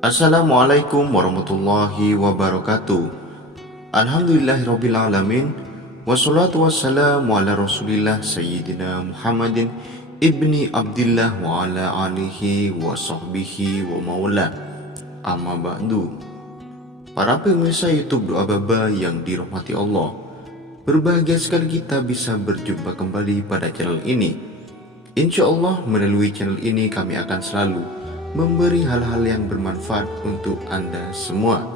Assalamualaikum warahmatullahi wabarakatuh. Alhamdulillahirrabbilalamin. Wassalatu wassalamu ala rasulillah Sayyidina Muhammadin ibni Abdillah wa ala alihi wa sahbihi wa mawala. Amma ba'du. Para pemirsa YouTube Doa Baba yang dirahmati Allah, berbahagia sekali kita bisa berjumpa kembali pada channel ini. Insya Allah melalui channel ini kami akan selalu memberi hal-hal yang bermanfaat untuk Anda semua.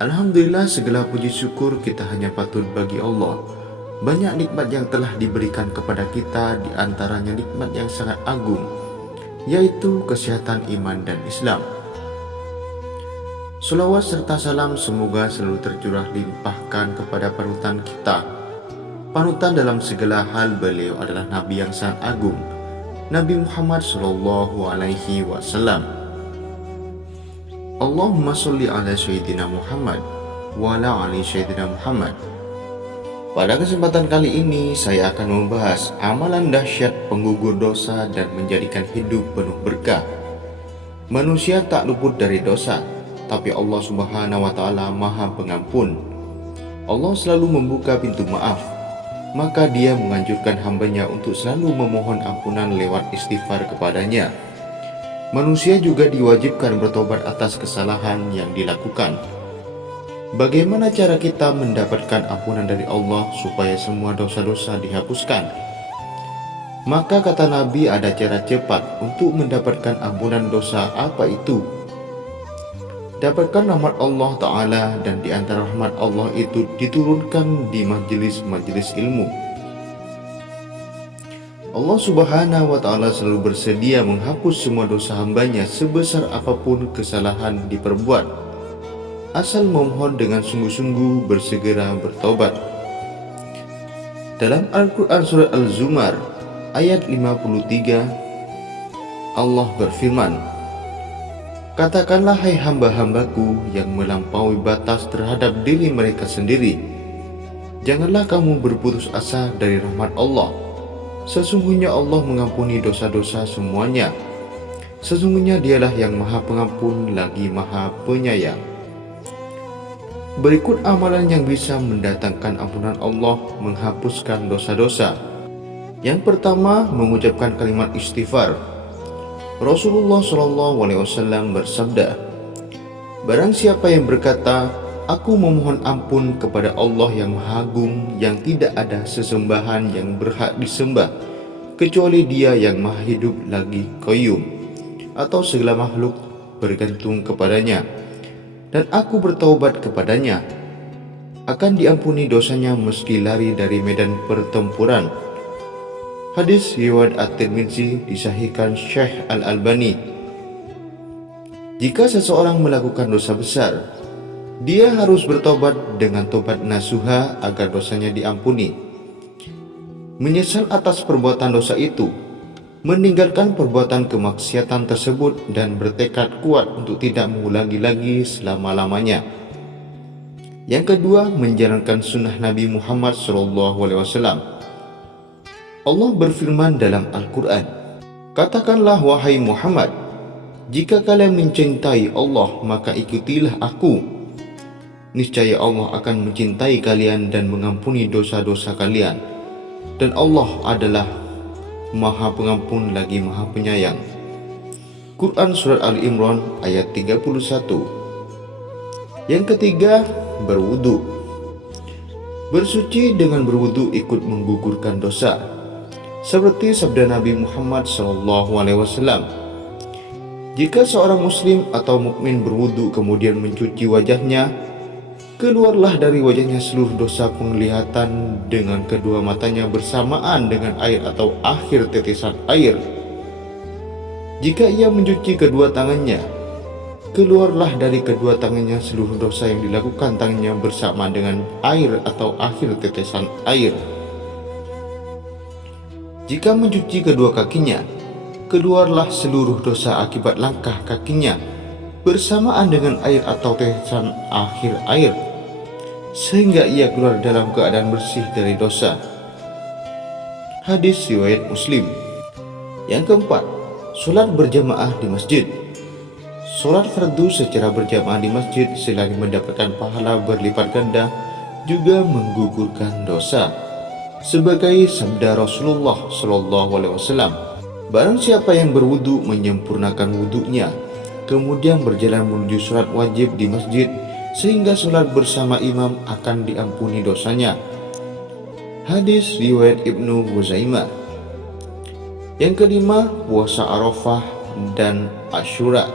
Alhamdulillah, segala puji syukur kita hanya patut bagi Allah. Banyak nikmat yang telah diberikan kepada kita, di antaranya nikmat yang sangat agung, yaitu kesehatan iman dan Islam. Salawat serta salam semoga selalu tercurah limpahkan kepada panutan kita. Panutan dalam segala hal, beliau adalah Nabi yang sangat agung, Nabi Muhammad Sallallahu Alaihi Wasallam. Allahumma sholli ala Sayyidina Muhammad wa ala ali Sayyidina Muhammad. Pada kesempatan kali ini saya akan membahas amalan dahsyat penggugur dosa dan menjadikan hidup penuh berkah. Manusia tak luput dari dosa, tapi Allah Subhanahu wa Ta'ala Maha Pengampun. Allah selalu membuka pintu maaf, maka Dia menganjurkan hambanya untuk selalu memohon ampunan lewat istighfar kepadanya. Manusia juga diwajibkan bertobat atas kesalahan yang dilakukan. Bagaimana cara kita mendapatkan ampunan dari Allah supaya semua dosa-dosa dihapuskan? Maka kata Nabi, ada cara cepat untuk mendapatkan ampunan dosa. Apa itu? Dapatkan rahmat Allah Ta'ala, dan di antara rahmat Allah itu diturunkan di majelis-majelis ilmu. Allah Subhanahu wa Ta'ala selalu bersedia menghapus semua dosa hambanya sebesar apapun kesalahan diperbuat, asal memohon dengan sungguh-sungguh bersegera bertobat. Dalam Al-Quran Surat Al-Zumar ayat 53, Allah berfirman, "Katakanlah, hai hamba-hambaku yang melampaui batas terhadap diri mereka sendiri, janganlah kamu berputus asa dari rahmat Allah. Sesungguhnya Allah mengampuni dosa-dosa semuanya. Sesungguhnya Dialah yang Maha Pengampun lagi Maha Penyayang." Berikut amalan yang bisa mendatangkan ampunan Allah, menghapuskan dosa-dosa. Yang pertama, mengucapkan kalimat istighfar. Rasulullah SAW bersabda, "Barang siapa yang berkata, aku memohon ampun kepada Allah yang Maha Agung, yang tidak ada sesembahan yang berhak disembah kecuali Dia yang Maha Hidup lagi Qayyum, atau segala makhluk bergantung kepadanya, dan aku bertaubat kepadanya, akan diampuni dosanya meski lari dari medan pertempuran." Hadis riwayat At-Tirmidzi, disahihkan Syekh Al-Albani. Jika seseorang melakukan dosa besar, dia harus bertobat dengan tobat nasuha agar dosanya diampuni, menyesal atas perbuatan dosa itu, meninggalkan perbuatan kemaksiatan tersebut, dan bertekad kuat untuk tidak mengulangi lagi selama-lamanya. Yang kedua, menjalankan sunnah Nabi Muhammad SAW. Allah berfirman dalam Al-Quran, "Katakanlah, wahai Muhammad, jika kalian mencintai Allah, maka ikutilah aku. Niscaya Allah akan mencintai kalian dan mengampuni dosa-dosa kalian. Dan Allah adalah Maha Pengampun lagi Maha Penyayang." Quran Surat Ali Imran ayat 31. Yang ketiga, berwudu. Bersuci dengan berwudu ikut menggugurkan dosa. Seperti sabda Nabi Muhammad SAW, "Jika seorang muslim atau mukmin berwudu kemudian mencuci wajahnya, keluarlah dari wajahnya seluruh dosa penglihatan dengan kedua matanya bersamaan dengan air atau akhir tetesan air. Jika ia mencuci kedua tangannya, keluarlah dari kedua tangannya seluruh dosa yang dilakukan tangannya bersama dengan air atau akhir tetesan air. Jika mencuci kedua kakinya, keluarlah seluruh dosa akibat langkah kakinya bersamaan dengan air atau tetesan akhir air, sehingga ia keluar dalam keadaan bersih dari dosa." Hadis riwayat Muslim. Yang keempat, sholat berjamaah di masjid. Sholat fardu secara berjamaah di masjid selain mendapatkan pahala berlipat ganda juga menggugurkan dosa. Sebagai sabda Rasulullah SAW, barang siapa yang berwudu menyempurnakan wudunya, kemudian berjalan menuju sholat wajib di masjid sehingga sholat bersama imam akan diampuni dosanya. Hadis riwayat Ibnu Huzaimah. Yang kelima, puasa Arafah dan Asyura.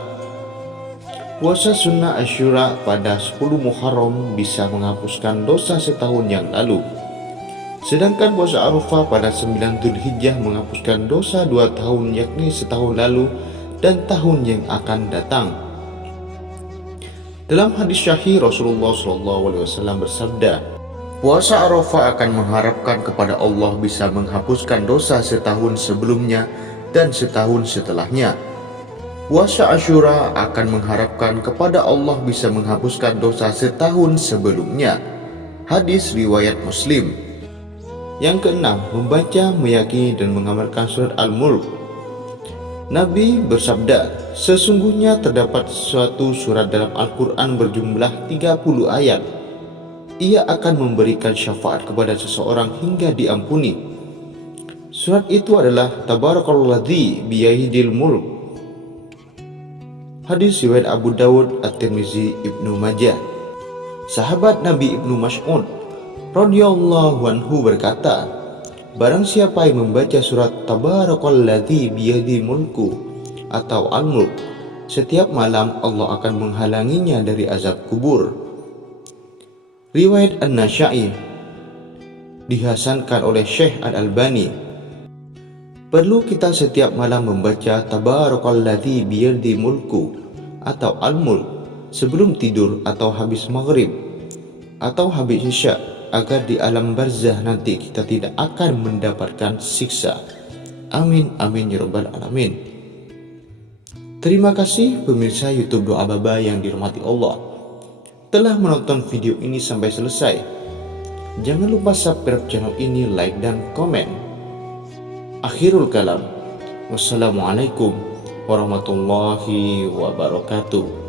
Puasa sunnah Asyura pada 10 Muharram bisa menghapuskan dosa setahun yang lalu. Sedangkan puasa Arafah pada 9 Dzulhijjah menghapuskan dosa 2 tahun, yakni setahun lalu dan tahun yang akan datang. Dalam hadis syahih Rasulullah SAW bersabda, puasa Arafah akan mengharapkan kepada Allah bisa menghapuskan dosa setahun sebelumnya dan setahun setelahnya. Puasa Asyura akan mengharapkan kepada Allah bisa menghapuskan dosa setahun sebelumnya. Hadis riwayat Muslim. Yang keenam, membaca, meyakini dan mengamalkan surat Al-Mulk. Nabi bersabda, sesungguhnya terdapat suatu surat dalam Al-Quran berjumlah 30 ayat. Ia akan memberikan syafaat kepada seseorang hingga diampuni. Surat itu adalah Tabarakalladzi biyadihil mulk. Hadis riwayat Abu Dawud, At-Tirmizi, Ibnu Majah. Sahabat Nabi Ibnu Mas'ud radhiyallahu anhu berkata, barang siapa yang membaca surat Tabarakalladzi biyadihil mulku atau Al-Mulk setiap malam, Allah akan menghalanginya dari azab kubur. Riwayat An-Nasa'i, dihasankan oleh Syekh Al-Albani. Perlu kita setiap malam membaca Tabarakalladzi biyadihil mulku atau Al-Mulk sebelum tidur atau habis maghrib atau habis isya, agar di alam barzah nanti kita tidak akan mendapatkan siksa. Amin amin ya rabbal alamin. Terima kasih pemirsa YouTube Doa Baba yang dirahmati Allah telah menonton video ini sampai selesai. Jangan lupa subscribe channel ini, like dan komen. Akhirul kalam. Wassalamualaikum warahmatullahi wabarakatuh.